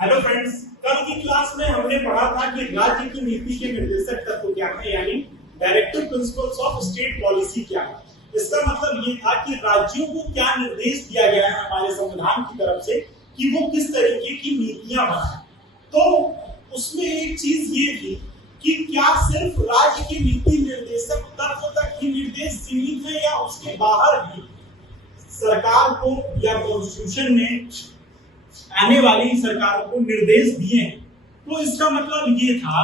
Hello friends, कल की class में हमने पढ़ा था कि राज्य की नीति के निर्देशक तत्व क्या है, यानी directive principles of state policy क्या है। इसका मतलब ये था कि राज्यों को क्या निर्देश दिया गया है हमारे संविधान की तरफ से कि वो किस तरीके की नीतियां बनाएं। तो उसमें एक चीज ये थी कि क्या सिर्फ राज्य की नीति निर्देशक तत्व तक ही निर्देश सीमित है या उसके बाहर भी सरकार को या कॉन्स्टिट्यूशन में आने वाली सरकारों को निर्देश दिए हैं। तो इसका मतलब ये था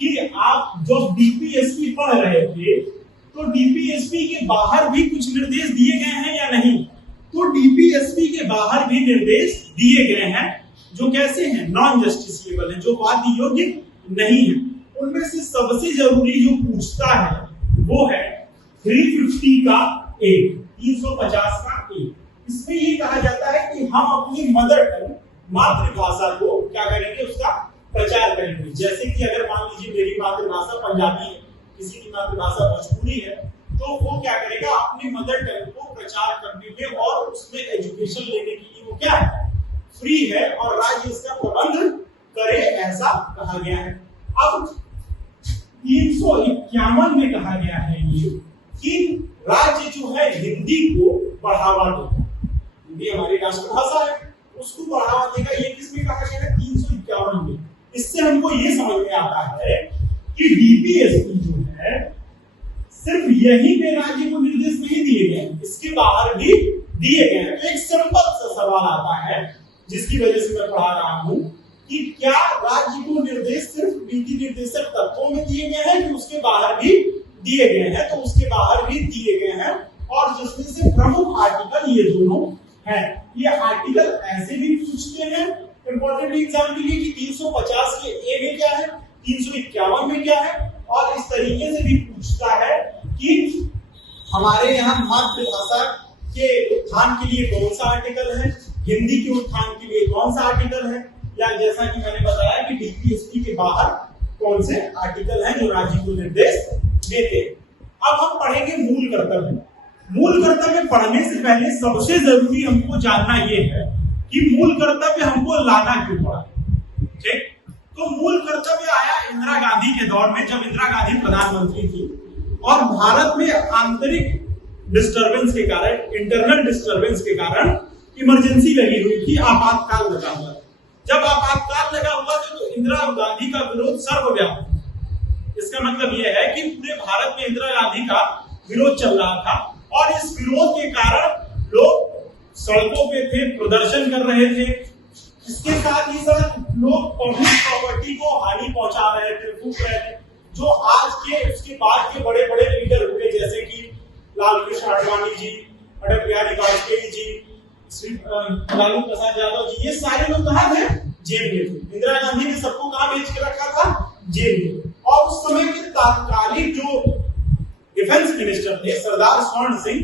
कि आप जब डीपीएसपी पढ़ रहे थे तो डीपीएसपी के बाहर भी कुछ निर्देश दिए गए हैं या नहीं। तो डीपीएसपी के बाहर भी निर्देश दिए गए हैं जो कैसे हैं, नॉन जस्टिसएबल हैं, जो वाद्य योग्य नहीं है। उनमें से सबसे जरूरी जो पूछता है वो है 350 का ए, 350 का ए। इसमें ये कहा जाता है कि हम अपनी मदर टंग मातृभाषा को क्या करेंगे, उसका प्रचार करेंगे। जैसे कि अगर मान लीजिए मेरी मातृभाषा पंजाबी है, किसी की मातृभाषा भोजपुरी है, तो वो क्या करेगा, अपनी मदर टंग को प्रचार करने में और उसमें एजुकेशन लेने के लिए वो क्या है, फ्री है और राज्य इसका प्रबंध करे, ऐसा कहा गया है। अब 351 में कहा गया है ये कि राज्य जो है हिंदी को बढ़ावा देगा। हिंदी हमारी राष्ट्रभाषा है, उसको बढ़ावा देगा। ये किसमें कहा गया है, 351 में। इससे हमको ये समझ में आता है कि डीपीएसपी जो है सिर्फ यही पे राज्य को निर्देश नहीं दिए गए, इसके बाहर भी दिए गए हैं। तो एक सिंपल सा सवाल आता है जिसकी वजह से मैं पढ़ा रहा हूं कि क्या राज्य को निर्देश सिर्फ नीति निर्देशक तत्वों में दिए गए हैं कि उसके बाहर भी दिए गए हैं। तो उसके बाहर भी दिए गए हैं और जिसमें से प्रमुख आर्टिकल ये दोनों हैं। ये आर्टिकल ऐसे भी पूछते हैं इंपॉर्टेंट एग्जाम के लिए कि 350 के ए में क्या है, 351 में क्या है, और इस तरीके से भी पूछता है कि हमारे यहाँ मातृभाषा के उत्थान के लिए कौन सा आर्टिकल है, हिंदी के उत्थान के लिए कौन सा आर्टिकल है, या जैसा कि मैंने बताया कि डीपीएसपी के बाहर कौन से आर्टिकल हैं जो राज्य को निर्देश देते हैं। अब हम पढ़ेंगे मूल कर्तव्य। मूल कर्तव्य पढ़ने से पहले सबसे जरूरी हमको जानना यह है कि मूल कर्तव्य हमको लाना क्यों पड़ा। ठीक, तो मूल कर्तव्य आया इंदिरा गांधी के दौर में, जब इंदिरा गांधी प्रधानमंत्री थी और भारत में आंतरिक डिस्टर्बेंस के कारण, इंटरनल डिस्टर्बेंस के कारण इमरजेंसी लगी हुई थी, आपातकाल लगा हुआ। जब आपातकाल लगा हुआ था तो इंदिरा गांधी का विरोध सर्वव्यापी। इसका मतलब यह है कि पूरे भारत में इंदिरा गांधी का विरोध चल रहा था और इस विरोध के कारण लोग सड़कों पे थे, प्रदर्शन कर रहे थे। इसके साथ ही साथ लोग पब्लिक प्रॉपर्टी को हानि पहुंचा रहे थे, फूंक रहे थे। जो आज के उसके बाद के बड़े बड़े लीडर हुए जैसे कि लाल कृष्ण आडवाणी जी, अटल बिहारी वाजपेयी जी, लालू प्रसाद यादव जी, ये सारे लोग कहाँ थे, जेल में थे। इंदिरा गांधी ने सबको कहाँ भेज के रखा था, जेल में। और उस समय के तात्कालिक जो डिफेंस मिनिस्टर थे सरदार स्वर्ण सिंह,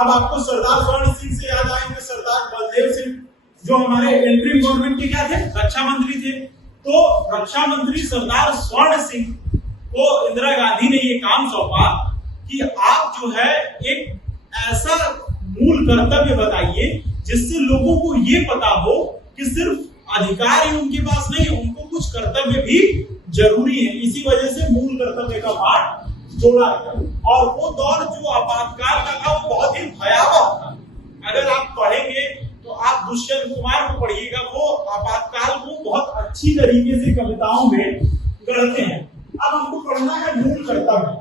अब आपको सरदार स्वर्ण सिंह से याद आएंगे सरदार बलदेव सिंह जो हमारे इंटरिम गवर्नमेंट के क्या थे, रक्षा मंत्री थे। तो रक्षा मंत्री सरदार स्वर्ण सिंह को इंदिरा गांधी ने ये काम सौंपा कि आप जो है एक ऐसा मूल कर्तव्य बताइए जिससे लोगों को ये पता हो कि सिर्फ अधिकार ही उनके पास नहीं, उनको कुछ कर्तव्य भी जरूरी है। इसी वजह से मूल कर्तव्य का पाठ जोड़ा गया। और वो दौर जो आपातकाल का था वो बहुत ही भयावह था। अगर आप पढ़ेंगे तो आप दुष्यंत कुमार को पढ़िएगा, वो आपातकाल को बहुत अच्छी तरीके से कविताओं में गढ़ते हैं। अब हमको पढ़ना है मूल कर्तव्य।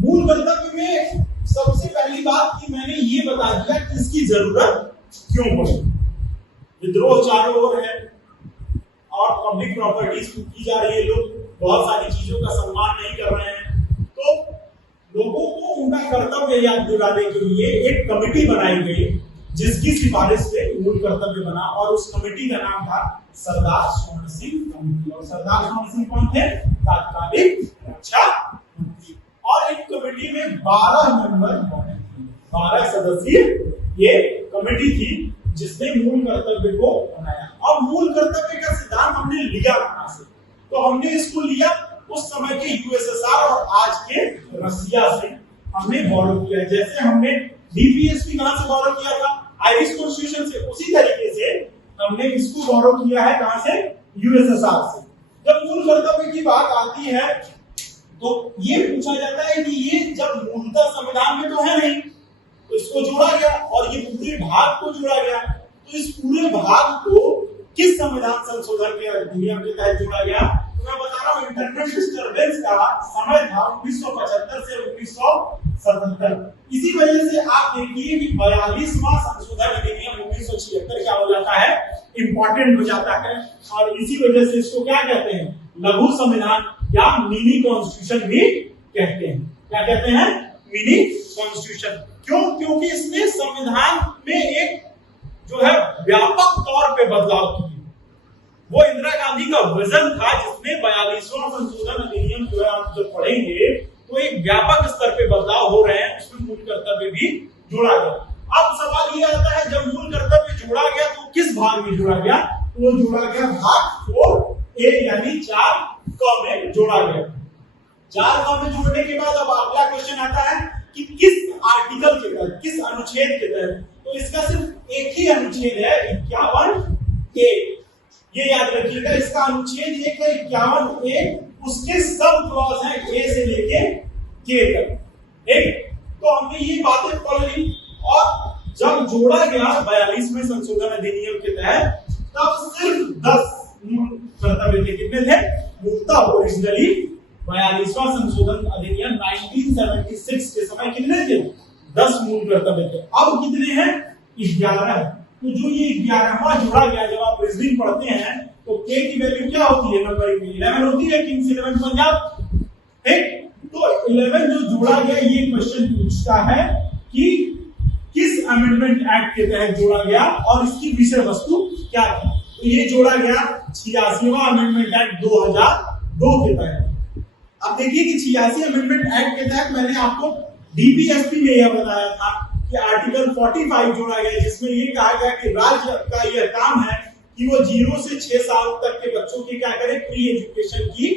मूल कर्तव्य में सबसे पहली बात कि मैंने ये बता दिया कि इसकी जरूरत क्यों पड़ी। विद्रोह चारों ओर है और पब्लिक प्रॉपर्टीज की जा रही है, लोग बहुत सारी चीजों का सम्मान नहीं कर रहे हैं। तो लोगों को उनका कर्तव्य याद दिलाने के लिए एक कमेटी बनाई गई जिसकी सिफारिश से मूल कर्तव्य बना और उस कमेटी का नाम था सरदार स्वर्ण सिंह कमेटी। और सरदार स्वर्ण सिंह कौन थे, तात्कालिक रक्षा मंत्री। और एक कमेटी में 12 मेंबर, 12 सदस्यीय ये कमेटी थी जिसने मूल कर्तव्य को बनाया। और मूल कर्तव्य का सिद्धांत हमने लिया कहां से, तो हमने इसको लिया उस समय के यूएसएसआर और आज के रसिया से हमने बॉरो किया। जैसे हमने डीपीएसपी कहां से बॉरो किया था, आयरिश कॉन्स्टिट्यूशन से, उसी तरीके से हमने इसको गौरव किया है कहां से, यूएसएसआर से। जब मूल कर्तव्य की बात आती है तो ये पूछा जाता है कि ये जब मूलतः संविधान में तो है नहीं, तो इसको जोड़ा गया और ये पूरे भाग को जोड़ा गया, तो इस पूरे भाग को किस संविधान संशोधन के अधिनियम के तहत जोड़ा गया? तो मैं बता रहा हूं, इंटरनेट डिस्टर्बेंस का समय था 1975 से 1977। इसी वजह से आप देखिए कि 42वां संशोधन अधिनियम 1976 क्या हो जाता है, इंपॉर्टेंट हो जाता है, और इसी वजह से इसको क्या कहते हैं, लघु संविधान या मिनी कॉन्स्टिट्यूशन भी कहते हैं। क्या कहते हैं, मिनी कॉन्स्टिट्यूशन। क्यों? क्योंकि इसने संविधान में एक जो है व्यापक तौर पे बदलाव किए। वो इंदिरा गांधी का विजन था जिसमें 42वां संशोधन अधिनियम जो है आप जब पढ़ेंगे तो एक व्यापक स्तर पे बदलाव हो रहे हैं, उसमें मूल कर्तव्य भी जोड़ा गया। अब सवाल ये आता है, जब मूल कर्तव्य जोड़ा गया तो किस भाग में जोड़ा गया? तो वो जोड़ा गया भाग 4A यानी 4 में जोड़ा गया। 4 में जोड़ने के बाद अब अगला क्वेश्चन आता है कि किस आर्टिकल के तहत, किस अनुच्छेद के तहत? तो इसका सिर्फ एक ही अनुच्छेद है, 51A। ये याद रखिएगा, इसका अनुच्छेद एक है 51A, उसके सब क्लॉज हैं A से लेके K तक। ठीक, तो हमने ये बातें पढ़ ली। और जब जोड़ा गया 42वें संशोधन अधिनियम के तहत, तब सिर्फ 10 मूल कर्तव्य थे। कितने थे? मूलतः ओरिजिनली 42वां संशोधन अधिनियम 1976 के समय कितने थे? 10 मूल कर्तव्य थे। अब कितने हैं? 11। तो जो ये 11वां जोड़ा गया, जब आप रीजनिंग पढ़ते हैं तो K की वैल्यू क्या होती है नंबरिंग में? 11 होती है, किंग्स 11 बन जाता। ठीक, तो 11 जो जोड़ा गया, ये क्वेश्चन पूछता है कि किस अमेंडमेंट एक्ट के तहत जोड़ा गया और इसकी विषय वस्तु क्या थी? तो ये जोड़ा गया 86वां अमेंडमेंट एक्ट 2002 के तहत। अब देखिए कि 86 अमेंडमेंट एक्ट के तहत मैंने आपको डीपीएसपी में यह बताया था कि आर्टिकल 45 जोड़ा गया, जिसमें ये कहा गया कि राज्य का यह काम है कि वो 0 से 6 साल तक के बच्चों की क्या करे, प्री एजुकेशन की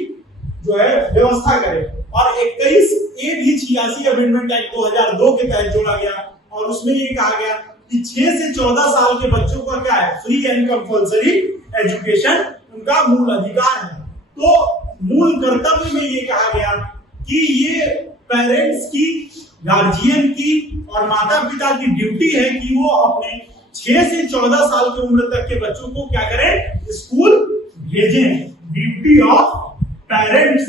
जो है व्यवस्था करे। और 21A भी 86 अमेंडमेंट एक्ट 2002 के तहत जोड़ा गया और उसमें ये कहा गया कि 6 से 14 साल के बच्चों का क्या है, फ्री एंड कंपल्सरी एजुकेशन उनका मूल अधिकार है। तो मूल कर्तव्य में ये कहा गया कि ये पेरेंट्स की, गार्जियन की और माता पिता की ड्यूटी है कि वो अपने 6 से 14 साल की उम्र तक के बच्चों को क्या करें, स्कूल भेजें। ड्यूटी ऑफ पेरेंट्स,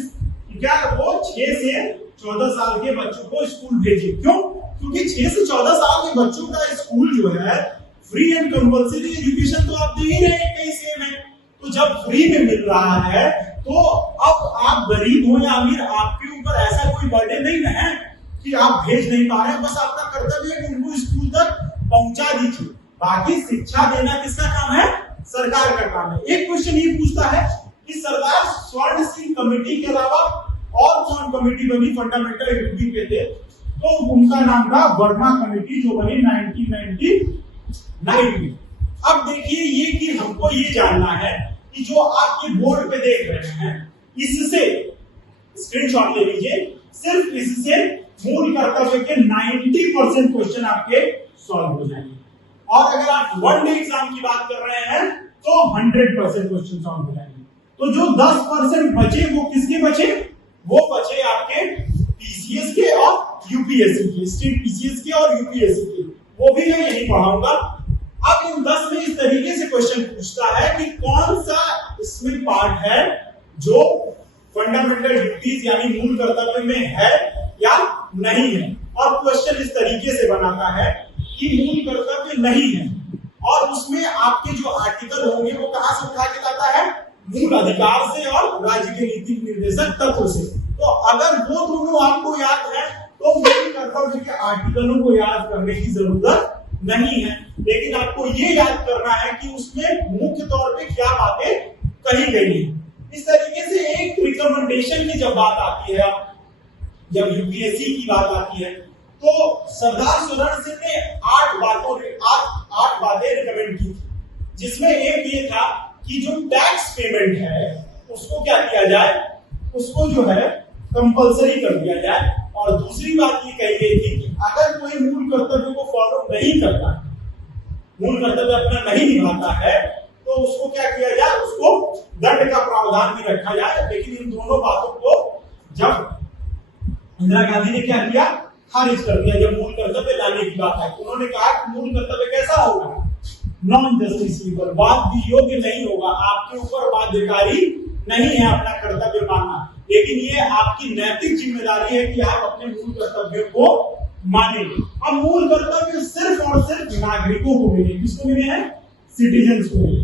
क्या वो 6 से 14 साल के बच्चों को स्कूल भेजें। क्यों? क्योंकि 6 से 14 साल के बच्चों का स्कूल जो है फ्री एंड कंपल्सरी एजुकेशन तो आप दे ही रहे हैं कई से में। तो जब फ्री में मिल रहा है तो अब आप गरीब हो या अमीर, आपके ऊपर ऐसा कोई बर्डन नहीं है कि आप भेज नहीं पा रहे हैं। बस आपका कर्तव्य है कि उनको स्कूल तक पहुंचा दीजिए। बाकी शिक्षा देना किसका काम है? सरकार का काम है। एक क्वेश्चन ये पूछता है कि सरदार स्वर्ण सिंह कमेटी के अलावा और कौन कमेटी बनी फंडामेंटल ड्यूटी पे थे? तो उनका नाम था वर्मा कमेटी, जो बनी 1999 में। अब देखिए ये कि हमको ये जानना है कि जो आपके बोर्ड पे देख रहे हैं, इससे स्क्रीनशॉट ले लीजिए, सिर्फ इससे मूल कर्तव्य के 90% क्वेश्चन आपके सॉल्व हो जाएंगे। और अगर आप वन डे एग्जाम की बात कर रहे हैं तो 100% क्वेश्चन सॉल्व हो जाएंगे। तो जो 10% बचे वो किसके बचे? वो बचे आपके पीसीएस के और यूपीएससी के, स्टेट पीसीएस के और यूपीएससी के। वो भी मैं यही पढ़ाऊंगा। अब इन 10 में इस तरीके से क्वेश्चन पूछता है कि कौन सा इसमें पार्ट है जो फंडामेंटल ड्यूटीज यानी मूल कर्तव्य में है या नहीं है। और क्वेश्चन इस तरीके से बनाता है कि मूल कर्तव्य नहीं है और उसमें आपके जो आर्टिकल होंगे वो कहां से उठा के लाता है? मूल अधिकार से और राज्य के नीति निर्देशक तत्व से। तो अगर वो दोनों आपको याद है तो मूल कर्तव्य के आर्टिकलों को याद करने की जरूरत नहीं है, लेकिन आपको ये याद करना है कि उसमें मुख्य तौर पे क्या बातें कही गई है। इस तरीके से एक रिकमेंडेशन की जब बात आती है, जब यूपीएससी की बात आती है, तो सरदार स्वर्ण सिंह ने 8 बातें रिकमेंड की, जिसमें एक ये था कि जो टैक्स पेमेंट है उसको क्या किया जाए, उसको जो है कंपलसरी कर दिया जाए। और दूसरी बात ये कही गई थी कि अगर कोई मूल कर्तव्य को फॉलो नहीं करता, मूल कर्तव्य अपना नहीं निभाता है, तो उसको क्या किया जाए, उसको दंड का प्रावधान भी रखा जाए। लेकिन इन दोनों बातों को जब इंदिरा गांधी ने क्या किया, खारिज कर दिया। जब मूल कर्तव्य लाने की बात है, उन्होंने कहा कि मूल कर्तव्य कैसा होगा, नॉन जस्टिसेबल, बाध्य योग्य नहीं होगा, आपके ऊपर बाध्यकारी नहीं है अपना कर्तव्य मानना, लेकिन ये आपकी नैतिक जिम्मेदारी है कि आप अपने मूल कर्तव्यों को मानेंगे। अब मूल कर्तव्य सिर्फ और सिर्फ नागरिकों को मिले। किसको मिले हैं, सिटीजन्स को मिले।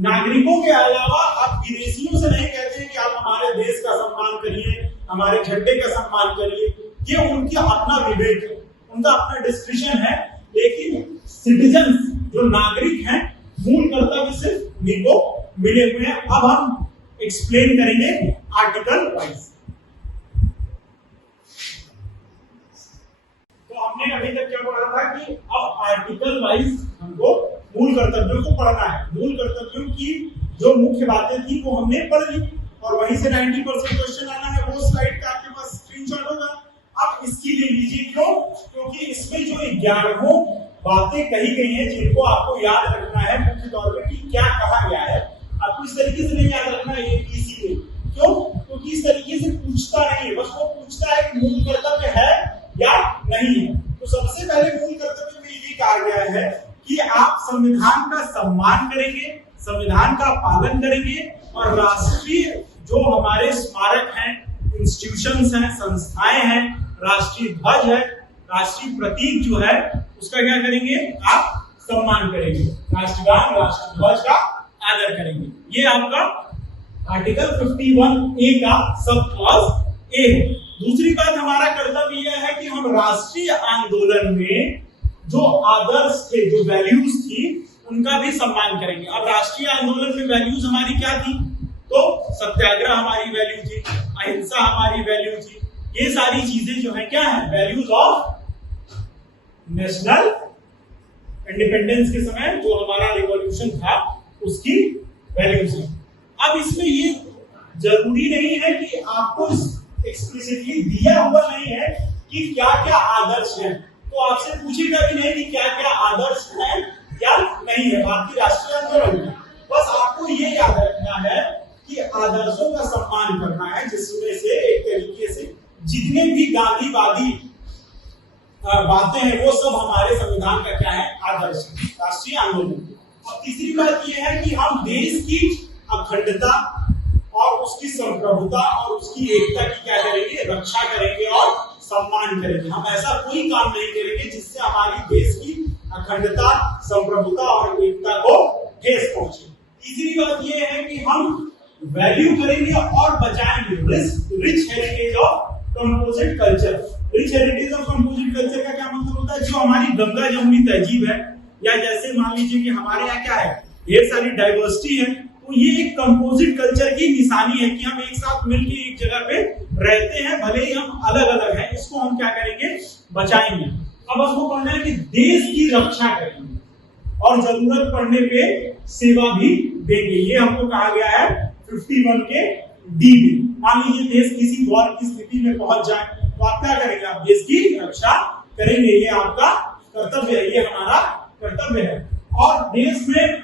नागरिकों के अलावा आप विदेशियों से नहीं कहते हैं कि आप हमारे देश का सम्मान करिए, हमारे झंडे का सम्मान करिए। ये उनकी अपना विवेक है, उनका अपना डिस्क्रिप्शन है। लेकिन सिटीजन जो नागरिक हैं, मूल कर्तव्य सिर्फ इनको मिले हुए हैं। अब हम एक्सप्लेन करेंगे आर्टिकल वाइज। तो हमने अभी तक क्या पढ़ा था कि अब आर्टिकल वाइज हमको मूल कर्तव्यों को पढ़ना है। मूल कर्तव्यों की जो मुख्य बातें थी वो हमने पढ़ ली और वहीं से 90% क्वेश्चन आना है। वो स्लाइड का आपके पास स्क्रीनशॉट होगा, आप इसकी ले लीजिए। क्यों? क्योंकि इसमें जो 11 बातें कही गई हैं जिनको आपको याद रखना है मुख्य तौर पर कि क्या कहा गया है। आपको इस तरीके से नहीं याद रखना है एबीसी में। क्यों? क्योंकि इस तरीके से पूछता नहीं है, बस वो पूछता है कि मूल कर्तव्य है या नहीं है। तो सबसे पहले मूल कर्तव्य में ये कहा गया है कि आप संविधान का सम्मान करेंगे, संविधान का पालन करेंगे और राष्ट्रीय जो हमारे स्मारक हैं, इंस्टीट्यूशंस हैं, संस्थाएं हैं, राष्ट्रीय ध्वज है, राष्ट्रीय प्रतीक जो है उसका क्या करेंगे, आप सम्मान करेंगे। राष्ट्रगान, राष्ट्रीय ध्वज का आदर करेंगे। ये आपका आर्टिकल 51A का सब क्लॉज ए है। दूसरी बात, हमारा कर्तव्य यह है कि हम राष्ट्रीय आंदोलन में जो आदर्श थे, जो वैल्यूज थी, उनका भी सम्मान करेंगे। अब राष्ट्रीय आंदोलन में वैल्यूज हमारी क्या थी? तो सत्याग्रह हमारी वैल्यू थी, अहिंसा हमारी वैल्यू थी। ये सारी चीजें जो है क्या है, वैल्यूज ऑफ नेशनल इंडिपेंडेंस के समय जो हमारा रिवॉल्यूशन था उसकी वैल्यूज है। अब इसमें ये जरूरी नहीं है कि आपको एक्सप्लिसिटली दिया हुआ नहीं है कि क्या क्या आदर्श है। तो आपसे पूछेगा भी नहीं कि क्या क्या आदर्श है या नहीं है भारतीय राष्ट्रीय आंदोलन में। बस आपको ये याद रखना है कि आदर्शों का सम्मान करना है, जिसमें से एक तरीके से जितने भी गांधीवादी बातें हैं वो सब हमारे संविधान का क्या है, आदर्श है राष्ट्रीय आंदोलन। और तीसरी बात यह है कि हम देश की अखंडता और उसकी संप्रभुता और उसकी एकता की क्या करेंगे, रक्षा करेंगे और सम्मान करेंगे। हम ऐसा कोई काम नहीं करेंगे जिससे हमारी देश की अखंडता, संप्रभुता और एकता को ठेस पहुंचे। तीसरी बात यह है कि हम वैल्यू करेंगे और बचाएंगे rich heritage of composite culture. Rich heritage of composite culture का क्या मतलब होता है? जो हमारी गंगा जमुनी तहजीब है, या जैसे मान लीजिए कि हमारे यहाँ क्या है, ढेर सारी डाइवर्सिटी है, तो ये एक कंपोजिट कल्चर की निशानी है कि हम एक साथ मिलकर एक जगह पे रहते हैं, भले ही हम अलग अलग हैं। इसको हम क्या करेंगे, बचाएंगे। अब हमको पढ़ना है कि देश की रक्षा करेंगे और जरूरत पड़ने पे सेवा भी देंगे। ये हमको कहा गया है 51 के डी में। मान लीजिए देश किसी वॉर की स्थिति में पहुंच जाए तो आप क्या करेंगे, आप देश की रक्षा करेंगे। ये आपका कर्तव्य है, ये हमारा कर्तव्य है। और देश में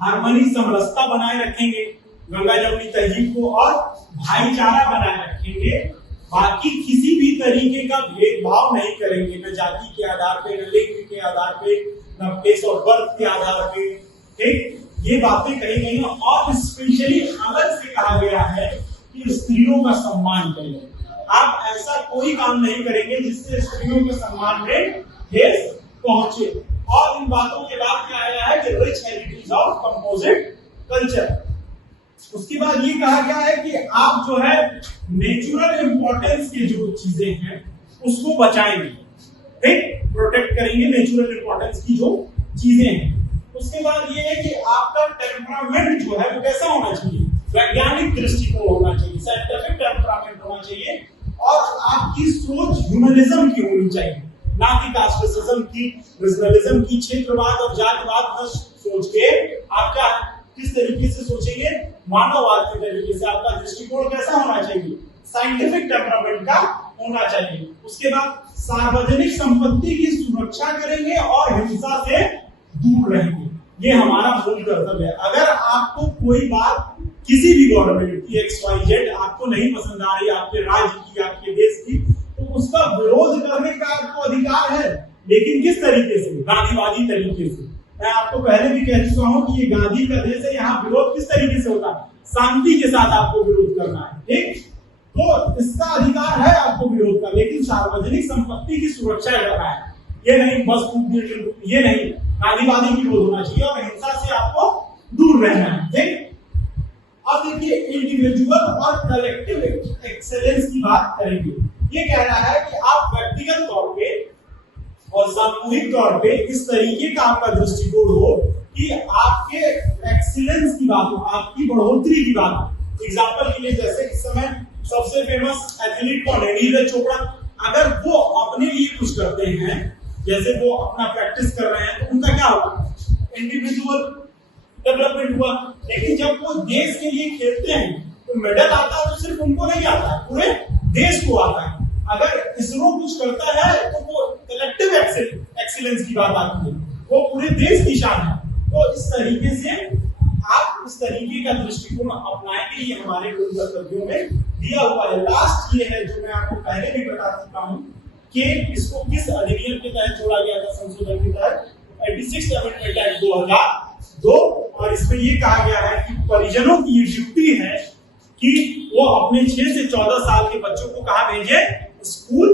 हार्मनी, समरसता बनाए रखेंगे, गंगा जमुनी तहजीब को, और भाईचारा बनाए रखेंगे। बाकी किसी भी तरीके का भेदभाव नहीं करेंगे, न जाति के आधार पे, न लिंग के आधार पे, न प्लेस ऑफ बर्थ के आधार पे। ठीक, ये बातें कही गई हैं। और स्पेशली अलग से कहा गया है कि स्त्रियों का सम्मान करेंगे। आप ऐसा कोई काम नहीं करेंगे जिससे स्त्रियों के सम्मान में ठेस पहुंचे। और इन बातों के बाद क्या आया है कि rich heritage of composite culture. उसके बाद ये कहा गया है कि आप जो है नेचुरल इंपॉर्टेंस की जो चीजें हैं उसको बचाएंगे, ठीक, प्रोटेक्ट करेंगे नेचुरल इंपॉर्टेंस की जो चीजें हैं। उसके बाद ये है कि आपका टेम्परामेंट जो है वो कैसा होना चाहिए, वैज्ञानिक दृष्टिकोण होना चाहिए, साइंटिफिक टेम्परामेंट होना चाहिए। और आपकी सोच ह्यूमनिज्म की होनी चाहिए, ना कि कास्टिज्म की, रीजनलिज्म की, क्षेत्रवाद और जातिवाद न सोच के आप क्या किस तरीके से सोचेंगे, मानववाद के तरीके से। आपका दृष्टिकोण कैसा होना चाहिए, साइंटिफिक टेम्परामेंट का होना चाहिए। उसके बाद सार्वजनिक संपत्ति की सुरक्षा करेंगे और हिंसा से दूर रहेंगे। ये हमारा मूल कर्तव्य है। अगर आपको कोई बात किसी भी गवर्नमेंट की XYZ आपको नहीं पसंद आ रही, आपके राज्य की, आपके देश की, तो उसका विरोध करने का आपको अधिकार है, लेकिन किस तरीके से? गांधीवादी तरीके से। मैं आपको पहले भी कह चुका हूं कि ये गांधी का देश है, यहाँ विरोध किस तरीके से होता है? शांति के साथ आपको विरोध करना है, ठीक? तो इसका अधिकार है आपको विरोध का, लेकिन सार्वजनिक संपत्ति की सुरक्षा करना है। ये नहीं बस ये नहीं, गांधीवादी विरोध होना चाहिए और हिंसा से आपको दूर रहना है, ठीक? अब देखिए इंडिविजुअल और कलेक्टिव एक्सेलेंस की बात करेंगे। ये कह रहा है कि आप व्यक्तिगत तौर पे और सामूहिक तौर पे इस तरीके का आपका दृष्टिकोण हो कि आपके एक्सीलेंस की बात हो, आपकी बढ़ोतरी की बात हो। एग्जांपल के लिए जैसे इस समय सबसे फेमस एथलीट कौन है? नीरज चोपड़ा। अगर वो अपने लिए कुछ करते हैं, जैसे वो अपना प्रैक्टिस कर रहे हैं, तो उनका क्या होगा? इंडिविजुअल डेवलपमेंट हुआ। लेकिन जब वो देश के लिए खेलते हैं तो मेडल आता है, तो सिर्फ उनको नहीं आता, पूरे देश को आता है। अगर इसरो कुछ करता है तो वो कलेक्टिव एक्सीलेंस की बात आती है, वो पूरे देश की शान है। तो इस तरीके से आप इस तरीके का दृष्टिकोण अपनाएंगे, ये हमारे मूल कर्तव्यों में दिया हुआ है। लास्ट ये है जो मैं आपको पहले भी बता चुका हूं कि इसको किस अधिनियम के तहत जोड़ा गया था, संशोधन के तहत 86 अमेंडमेंट एक्ट 2002, और इसमें ये कहा गया है कि परिजनों की ये ड्यूटी है कि वो अपने 6 से 14 साल के बच्चों को कहाँ भेजे? स्कूल